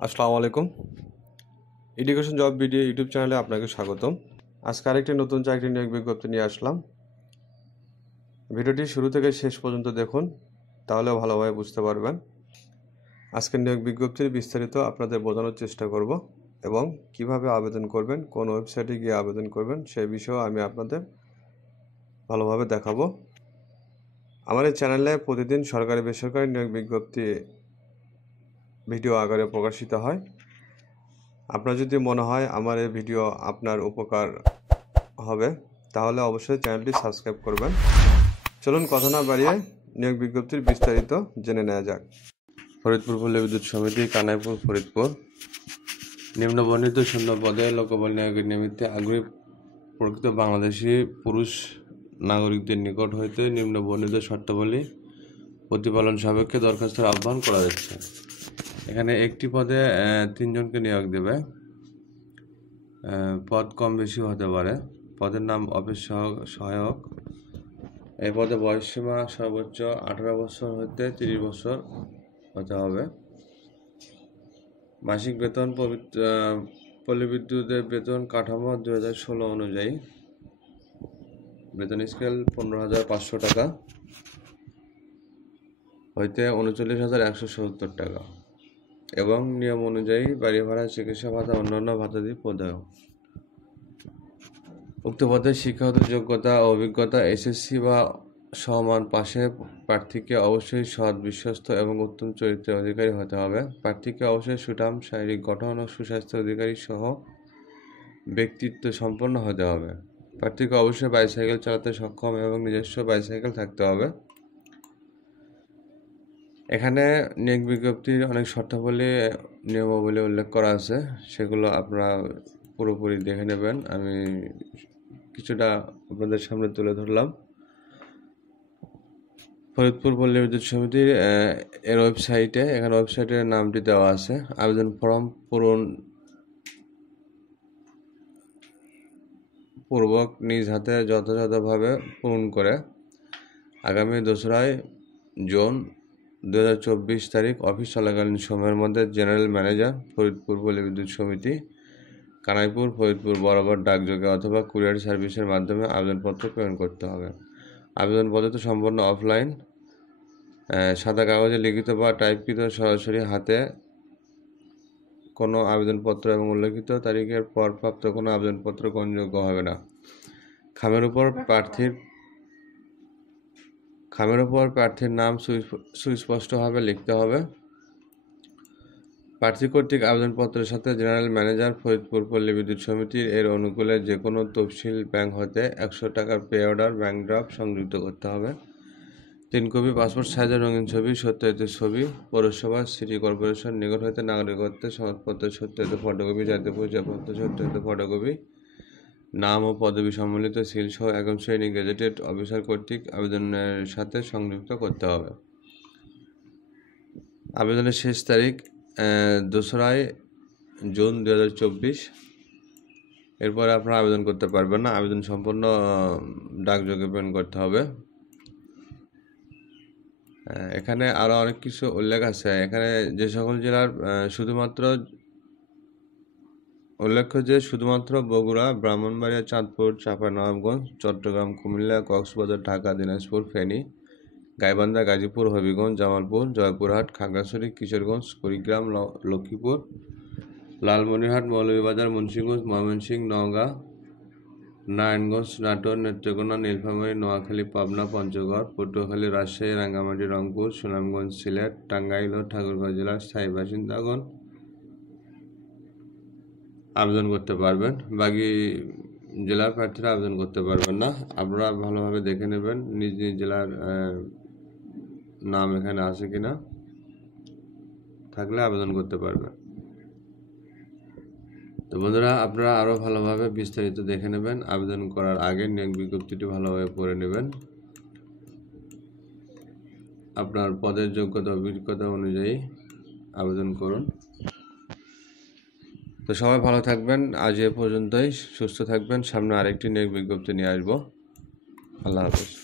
আসসালামু আলাইকুম। Education job video YouTube চ্যানেলে আপনাকে স্বাগতম। আজকে আরেকটি নতুন চাকরি নিয়োগ বিজ্ঞপ্তি নিয়ে আসলাম। ভিডিওটি শুরু থেকে শেষ পর্যন্ত দেখুন, তাহলে ভালোভাবে বুঝতে পারবেন। আজকের নিয়োগ বিজ্ঞপ্তির বিস্তারিত আপনাদের বোঝানোর চেষ্টা করব এবং কিভাবে আবেদন করবেন, কোন ওয়েবসাইটে গিয়ে আবেদন করবেন সেই বিষয়েও আমি আপনাদের ভালোভাবে দেখাবো। আমার এই চ্যানেলে প্রতিদিন সরকারি বেসরকারি নিয়োগ বিজ্ঞপ্তি ভিডিও আকারে প্রকাশিত হয়। আপনার যদি মনে হয় আমার এই ভিডিও আপনার উপকার হবে, তাহলে অবশ্যই চ্যানেলটি সাবস্ক্রাইব করবেন। চলুন কথা না বাড়িয়ে নিয়োগ বিজ্ঞপ্তির বিস্তারিত জেনে নেওয়া যাক। ফরিদপুর পল্লী বিদ্যুৎ সমিতি, কানাইপুর, ফরিদপুর। নিম্নবর্ণিত শূন্য পদে লোকবল নিয়োগের নিমিত্তে আগ্রহী প্রকৃত বাংলাদেশি পুরুষ নাগরিকদের নিকট হইতে নিম্নবর্ণিত শর্তাবলী প্রতিপালন সাপেক্ষে দরখাস্তের আহ্বান করা যাচ্ছে। এখানে একটি পদে 3 জনকে নিয়োগ দেবে। পদ কম বেশি হতে পারে। পদের নাম অফিস সহায়ক। এই পদে বয়সসীমা সর্বোচ্চ 18 বছর হতে 30 বছর হতে হবে। মাসিক বেতন পল্লী বিদ্যুতের বেতন কাঠামো 2016 অনুযায়ী বেতন স্কেল 15,500 টাকা হইতে 39,170 টাকা এবং নিয়ম অনুযায়ী বাড়ি ভাড়া, চিকিৎসা ভাতা, অন্যান্য ভাতাদি প্রদায়। উক্ত পদের শিক্ষাগত যোগ্যতা ও অভিজ্ঞতা এসএসসি বা সমমান পাশে প্রার্থীকে অবশ্যই সৎ, বিশ্বস্ত এবং উত্তম চরিত্রের অধিকারী হতে হবে। প্রার্থীকে অবশ্যই সুঠাম শারীরিক গঠন ও সুস্বাস্থ্য অধিকারী সহ ব্যক্তিত্ব সম্পন্ন হতে হবে। প্রার্থীকে অবশ্যই বাইসাইকেল চালাতে সক্ষম এবং নিজস্ব বাইসাইকেল থাকতে হবে। এখানে নিয়োগ বিজ্ঞপ্তির অনেক শর্তাবলী, নিয়মাবলী উল্লেখ করা আছে, সেগুলো আপনারা পুরোপুরি দেখে নেবেন। আমি কিছুটা আপনাদের সামনে তুলে ধরলাম। ফরিদপুর পল্লী বিদ্যুৎ সমিতির এর ওয়েবসাইটে, এখানে ওয়েবসাইটের নামটি দেওয়া আছে। আবেদন ফর্ম পূর্বক নিজ হাতে যথাযথভাবে পূরণ করে আগামী 2রা জুন 2024 তারিখ অফিস চলাকালীন সময়ের মধ্যে জেনারেল ম্যানেজার, ফরিদপুর পল্লী বিদ্যুৎ সমিতি, কানাইপুর, ফরিদপুর বরাবর ডাকযোগে অথবা কুরিয়ার সার্ভিসের মাধ্যমে আবেদনপত্র প্রেরণ করতে হবে। আবেদন পদ্ধতি সম্পূর্ণ অফলাইন। সাদা কাগজে লিখিত বা টাইপকৃত সরাসরি হাতে কোনো আবেদনপত্র এবং উল্লেখিত তারিখের পর প্রাপ্ত কোনো আবেদনপত্র গ্রহণযোগ্য হবে না। খামের উপর প্রার্থীর নাম সুস্পষ্টভাবে লিখতে হবে। প্রার্থী কর্তৃক আবেদনপত্রের সাথে জেনারেল ম্যানেজার, ফরিদপুর পল্লী বিদ্যুৎ সমিতির এর অনুকূলে যে কোনো তফসিল ব্যাংক হতে 100 টাকার পে অর্ডার ব্যাংক ড্রাফট সংযুক্ত করতে হবে। 3 কপি পাসপোর্ট সাইজের রঙিন ছবি, সত্যায়িত ছবি, পৌরসভা, সিটি কর্পোরেশন নিকট হইতে নাগরিকত্বের সনদপত্রের সত্যায়িত ফটোকপি, জাতীয় পরিচয়পত্র সত্যায়িত ফটোকপি, নাম ও পদবি সম্বলিত সিল সহ একম শ্রেণী গেজেটেড অফিসার কর্তৃক আবেদনের সাথে সংযুক্ত করতে হবে। আবেদনের শেষ তারিখ 2রা জুন 2024। এরপরে আপনারা আবেদন করতে পারবেন না। আবেদন সম্পূর্ণ ডাকযোগে প্রেরণ করতে হবে। এখানে আরও অনেক কিছু উল্লেখ আছে। এখানে যে সকল জেলার উল্লেখ্য যে শুধুমাত্র বগুড়া, ব্রাহ্মণবাড়িয়া, চাঁদপুর, চাঁপাইনবাবগঞ্জ, চট্টগ্রাম, কুমিল্লা, কক্সবাজার, ঢাকা, দিনাজপুর, ফেনী, গাইবান্ধা, গাজীপুর, হবিগঞ্জ, জামালপুর, জয়পুরহাট, খাগড়াছড়ি, কিশোরগঞ্জ, কুড়িগ্রাম, লক্ষ্মীপুর, লালমনিরহাট, মৌলভীবাজার, মুন্সিগঞ্জ, ময়মনসিংহ, নওগাঁ, নারায়ণগঞ্জ, নাটোর, নেত্রকোনা, নীলফামারী, নোয়াখালী, পাবনা, পঞ্চগড়, পটুয়াখালী, রাজশাহী, রাঙ্গামাটি, রংপুর, সুনামগঞ্জ, সিলেট, টাঙ্গাইল ও ঠাকুরগাঁও জেলার স্থায়ী বাসিন্দাগণ আবেদন করতে পারবেন। বাকি জেলার প্রার্থীরা আবেদন করতে পারবেন না। আপনারা ভালোভাবে দেখে নেবেন নিজ নিজ জেলার নাম এখানে আছে কিনা, থাকলে আবেদন করতে পারবেন। তো বন্ধুরা, আপনারা আরও ভালোভাবে বিস্তারিত দেখে নেবেন। আবেদন করার আগে নিয়োগ বিজ্ঞপ্তিটি ভালোভাবে পড়ে নেবেন। আপনার পদের যোগ্যতা অভিজ্ঞতা অনুযায়ী আবেদন করুন। তো সবাই ভালো থাকবেন। আজ এ পর্যন্তই। সুস্থ থাকবেন। সামনে আরেকটি নিয়োগ বিজ্ঞপ্তি নিয়ে আসবো। আল্লাহ হাফেজ।